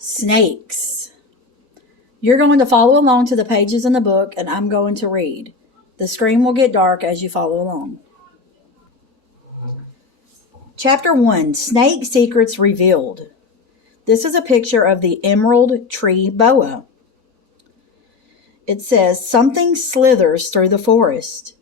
Snakes. You're going to follow along to the pages in the book, and I'm going to read. The screen will get dark as you follow along. Chapter 1, Snake Secrets Revealed. This is a picture of the emerald tree boa. It says, something slithers through the forest.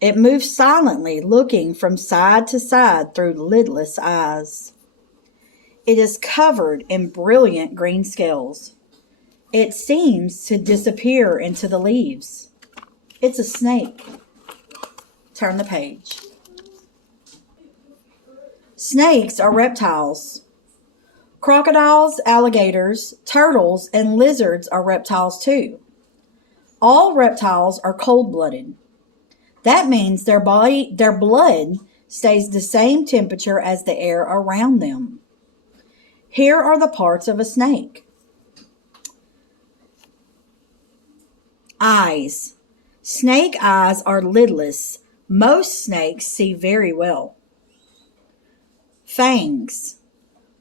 It moves silently, looking from side to side through lidless eyes. It is covered in brilliant green scales. It seems to disappear into the leaves. It's a snake. Turn the page. Snakes are reptiles. Crocodiles, alligators, turtles, and lizards are reptiles too. All reptiles are cold-blooded. That means their blood stays the same temperature as the air around them. Here are the parts of a snake. Eyes. Snake eyes are lidless. Most snakes see very well. Fangs.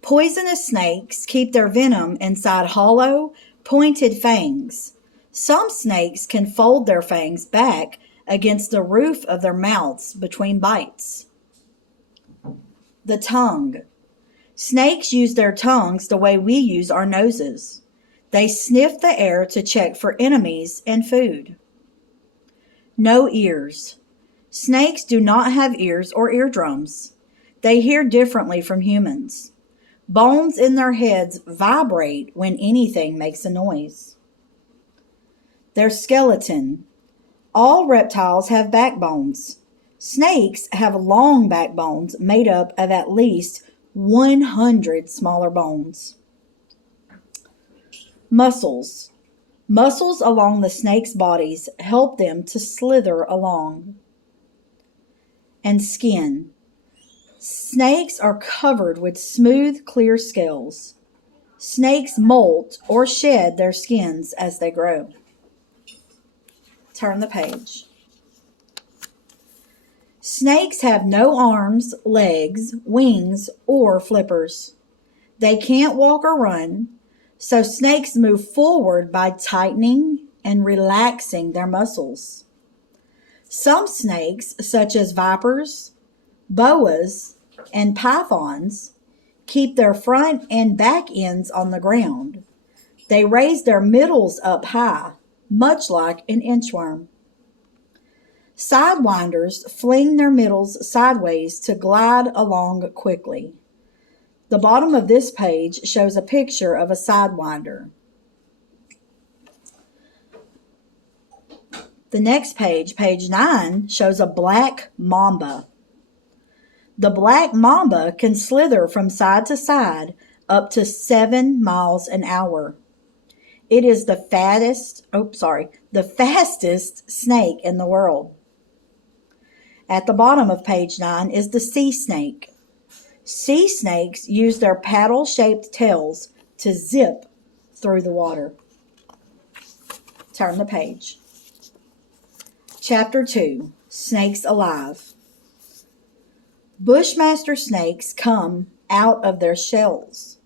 Poisonous snakes keep their venom inside hollow, pointed fangs. Some snakes can fold their fangs back against the roof of their mouths between bites. The tongue. Snakes use their tongues the way we use our noses. They sniff the air to check for enemies and food. No ears. Snakes do not have ears or eardrums. They hear differently from humans. Bones in their heads vibrate when anything makes a noise. Their skeleton. All reptiles have backbones. Snakes have long backbones made up of at least 100 smaller bones. Muscles. Muscles along the snake's bodies help them to slither along. And skin. Snakes are covered with smooth, clear scales. Snakes molt or shed their skins as they grow. Turn the page. Snakes have no arms, legs, wings, or flippers. They can't walk or run, so snakes move forward by tightening and relaxing their muscles. Some snakes, such as vipers, boas, and pythons, keep their front and back ends on the ground. They raise their middles up high, much like an inchworm. Sidewinders fling their middles sideways to glide along quickly. The bottom of this page shows a picture of a sidewinder. The next page, page 9, shows a black mamba. The black mamba can slither from side to side up to 7 miles an hour. It is the fastest snake in the world. At the bottom of page 9 is the sea snake. Sea snakes use their paddle-shaped tails to zip through the water. Turn the page. Chapter 2, Snakes Alive. Bushmaster snakes come out of their shells.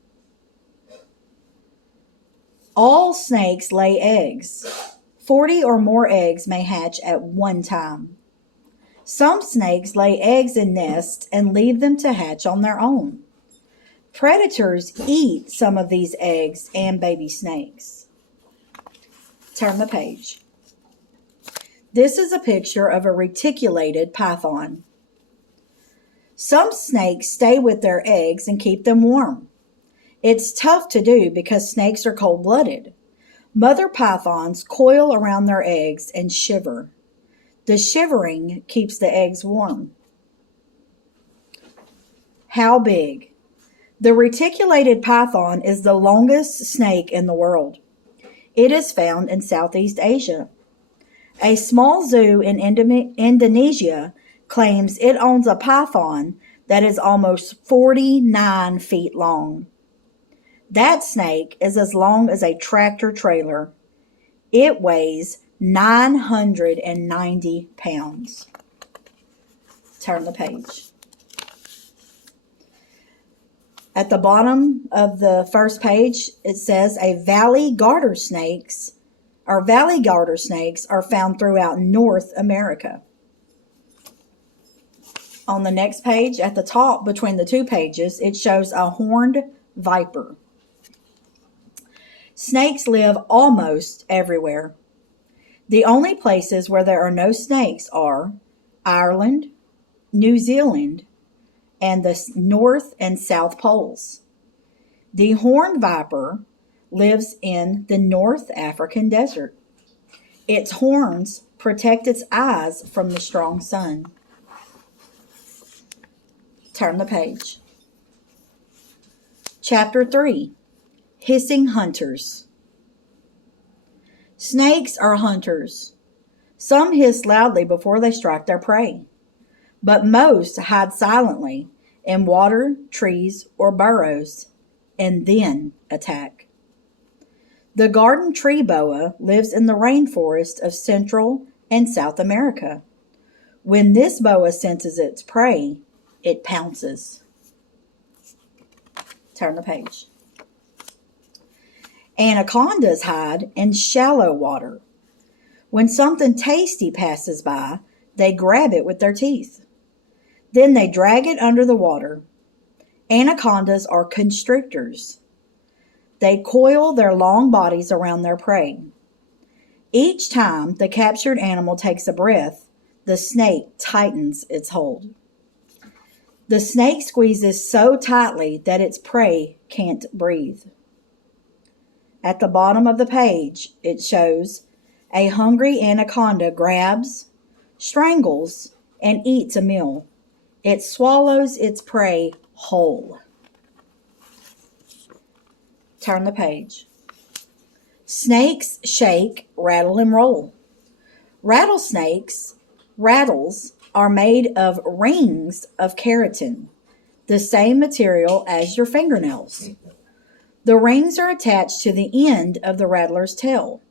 All snakes lay eggs. 40 or more eggs may hatch at one time. Some snakes lay eggs in nests and leave them to hatch on their own. Predators eat some of these eggs and baby snakes. Turn the page. This is a picture of a reticulated python. Some snakes stay with their eggs and keep them warm. It's tough to do because snakes are cold-blooded. Mother pythons coil around their eggs and shiver. The shivering keeps the eggs warm. How big? The reticulated python is the longest snake in the world. It is found in Southeast Asia. A small zoo in Indonesia claims it owns a python that is almost 49 feet long. That snake is as long as a tractor trailer. It weighs 990 pounds. Turn the page. At the bottom of the first page, it says valley garter snakes are found throughout North America. On the next page, at the top between the two pages, it shows a horned viper. Snakes live almost everywhere. The only places where there are no snakes are Ireland, New Zealand, and the North and South Poles. The horned viper lives in the North African desert. Its horns protect its eyes from the strong sun. Turn the page. Chapter 3. Hissing Hunters. Snakes are hunters. Some hiss loudly before they strike their prey, but most hide silently in water, trees, or burrows, and then attack. The garden tree boa lives in the rainforest of Central and South America. When this boa senses its prey, it pounces. Turn the page. Anacondas hide in shallow water. When something tasty passes by, they grab it with their teeth. Then they drag it under the water. Anacondas are constrictors. They coil their long bodies around their prey. Each time the captured animal takes a breath, the snake tightens its hold. The snake squeezes so tightly that its prey can't breathe. At the bottom of the page, it shows a hungry anaconda grabs, strangles, and eats a meal. It swallows its prey whole. Turn the page. Snakes shake, rattle, and roll. Rattles are made of rings of keratin, the same material as your fingernails. The rings are attached to the end of the rattler's tail.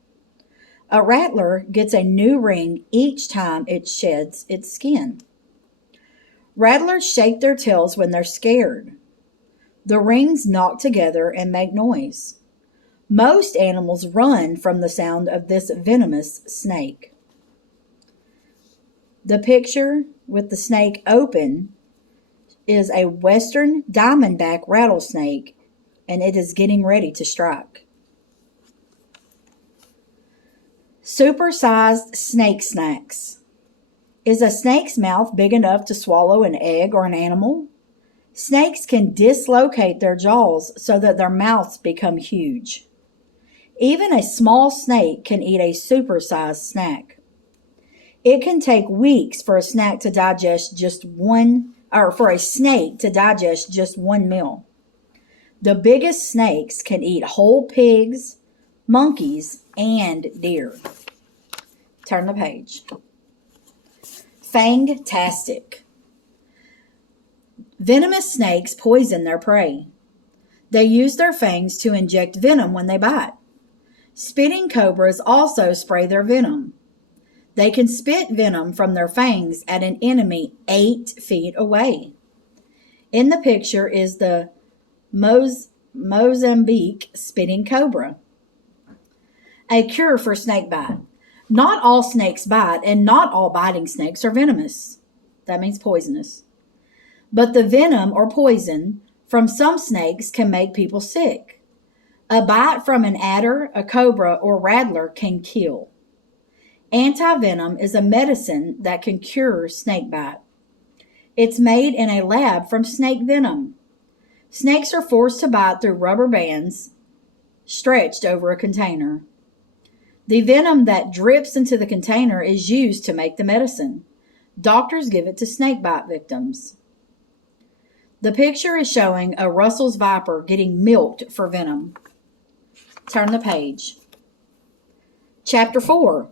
A rattler gets a new ring each time it sheds its skin. Rattlers shake their tails when they're scared. The rings knock together and make noise. Most animals run from the sound of this venomous snake. The picture with the snake open is a western diamondback rattlesnake, and it is getting ready to strike. Supersized snake snacks. Is a snake's mouth big enough to swallow an egg or an animal? Snakes can dislocate their jaws so that their mouths become huge. Even a small snake can eat a supersized snack. It can take weeks for a snake to digest just one meal. The biggest snakes can eat whole pigs, monkeys, and deer. Turn the page. Fangtastic. Venomous snakes poison their prey. They use their fangs to inject venom when they bite. Spitting cobras also spray their venom. They can spit venom from their fangs at an enemy 8 feet away. In the picture is the Mozambique spitting cobra. A cure for snake bite. Not all snakes bite, and not all biting snakes are venomous. That means poisonous. But the venom or poison from some snakes can make people sick. A bite from an adder, a cobra, or rattler can kill. Antivenom is a medicine that can cure snake bite. It's made in a lab from snake venom. Snakes are forced to bite through rubber bands stretched over a container. The venom that drips into the container is used to make the medicine. Doctors give it to snake bite victims. The picture is showing a Russell's viper getting milked for venom. Turn the page. Chapter 4.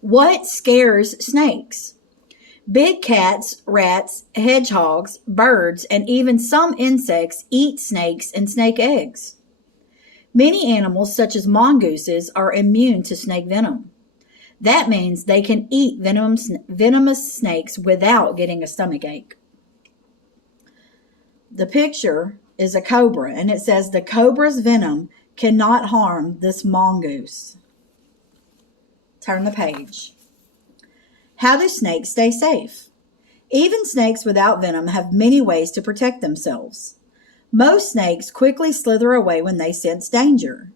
What scares snakes? Big cats, rats, hedgehogs, birds, and even some insects eat snakes and snake eggs. Many animals, such as mongooses, are immune to snake venom. That means they can eat venomous snakes without getting a stomachache. The picture is a cobra, and it says the cobra's venom cannot harm this mongoose. Turn the page. How do snakes stay safe? Even snakes without venom have many ways to protect themselves. Most snakes quickly slither away when they sense danger.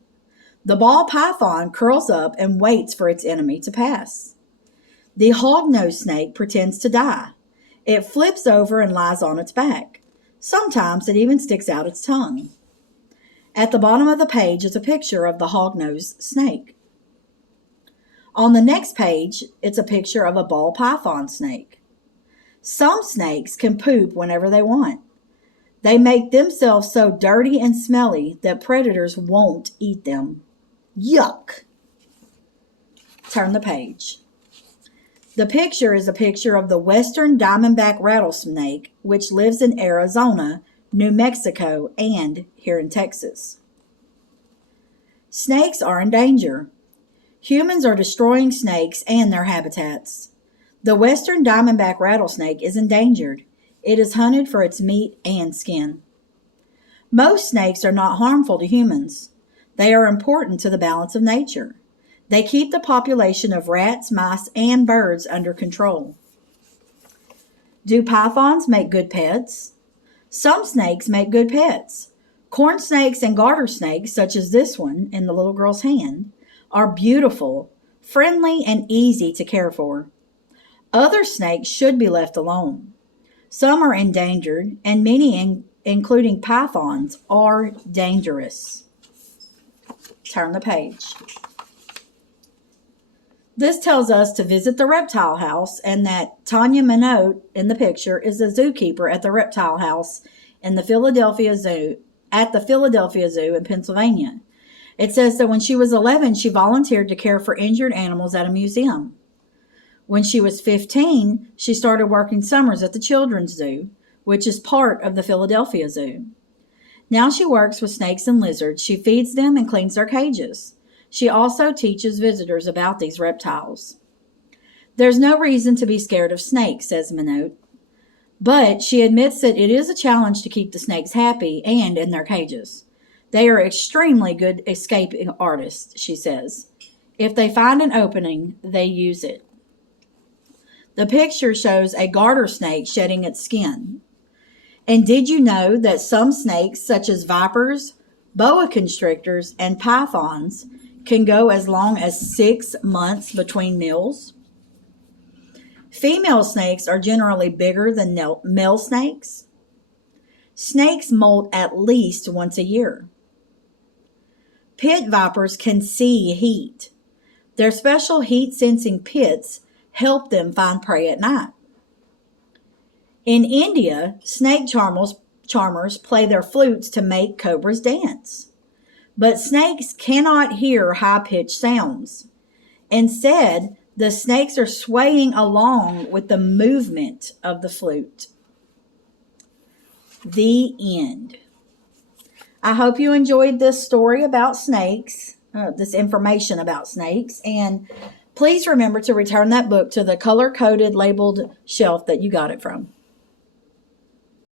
The ball python curls up and waits for its enemy to pass. The hognose snake pretends to die. It flips over and lies on its back. Sometimes it even sticks out its tongue. At the bottom of the page is a picture of the hognose snake. On the next page, it's a picture of a ball python snake. Some snakes can poop whenever they want. They make themselves so dirty and smelly that predators won't eat them. Yuck! Turn the page. The picture is a picture of the western diamondback rattlesnake, which lives in Arizona, New Mexico, and here in Texas. Snakes are in danger. Humans are destroying snakes and their habitats. The western diamondback rattlesnake is endangered. It is hunted for its meat and skin. Most snakes are not harmful to humans. They are important to the balance of nature. They keep the population of rats, mice, and birds under control. Do pythons make good pets? Some snakes make good pets. Corn snakes and garter snakes, such as this one in the little girl's hand, are beautiful, friendly, and easy to care for. Other snakes should be left alone. Some are endangered, and many, including pythons, are dangerous. Turn the page. This tells us to visit the reptile house and that Tanya Minot in the picture is a zookeeper at the reptile house in the Philadelphia Zoo, in Pennsylvania. It says that when she was 11, she volunteered to care for injured animals at a museum. When she was 15, she started working summers at the Children's Zoo, which is part of the Philadelphia Zoo. Now she works with snakes and lizards. She feeds them and cleans their cages. She also teaches visitors about these reptiles. There's no reason to be scared of snakes, says Minot. But she admits that it is a challenge to keep the snakes happy and in their cages. They are extremely good escaping artists, she says. If they find an opening, they use it. The picture shows a garter snake shedding its skin. And did you know that some snakes, such as vipers, boa constrictors, and pythons, can go as long as 6 months between meals? Female snakes are generally bigger than male snakes. Snakes molt at least once a year. Pit vipers can see heat. Their special heat-sensing pits help them find prey at night. In India, snake charmers play their flutes to make cobras dance. But snakes cannot hear high-pitched sounds. Instead, the snakes are swaying along with the movement of the flute. The end. I hope you enjoyed this story about snakes, this information about snakes, and please remember to return that book to the color-coded labeled shelf that you got it from.